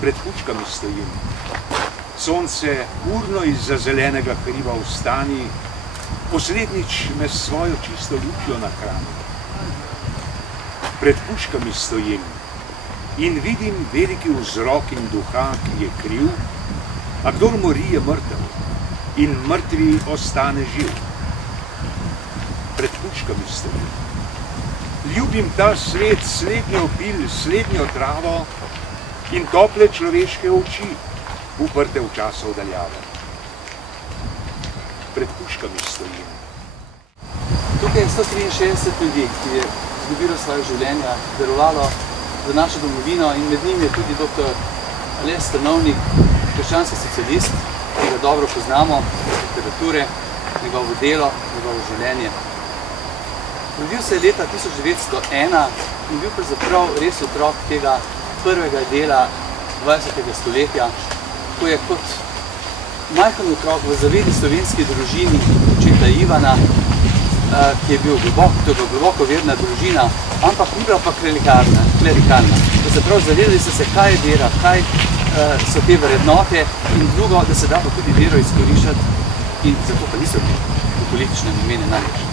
Pred pučkami stojim. Sonce urno izza zelenega hriba vstani, poslednjič me s svojo čisto lučjo nahrani. Pred puškami stojim in vidim veliki vzrok in duha, ki je kriv, a kdor mori, je mrtev in mrtvi ostane živ. Pred puškami stojim. Ljubim ta svet, slednjo pil, slednjo travo in tople človeške oči, uprte v časov daljave. Pred puškami stojim. Tukaj je 163 ljudi, ki je izgubilo svoje življenja, darovalo za našo domovino in med njim je tudi dr. Aleš Stanovnik, krščanski socialist, ki ga dobro poznamo, literature, njegovo delo, njegovo življenje. Rodil se je leta 1901 in bil pravzaprav res otrok tega prvega dela 20. stoletja, ko je kot majhen otrok v zavedi slovenski družini očeta Ivana, ki je bil globoko verna družina, ampak ni bila pa klerikalna. Pravzaprav zavedali so se, kaj je vera, kaj so te vrednote in drugo, da se da pa tudi vero izkoriščati in zato pa niso bili v politične namene najlepši.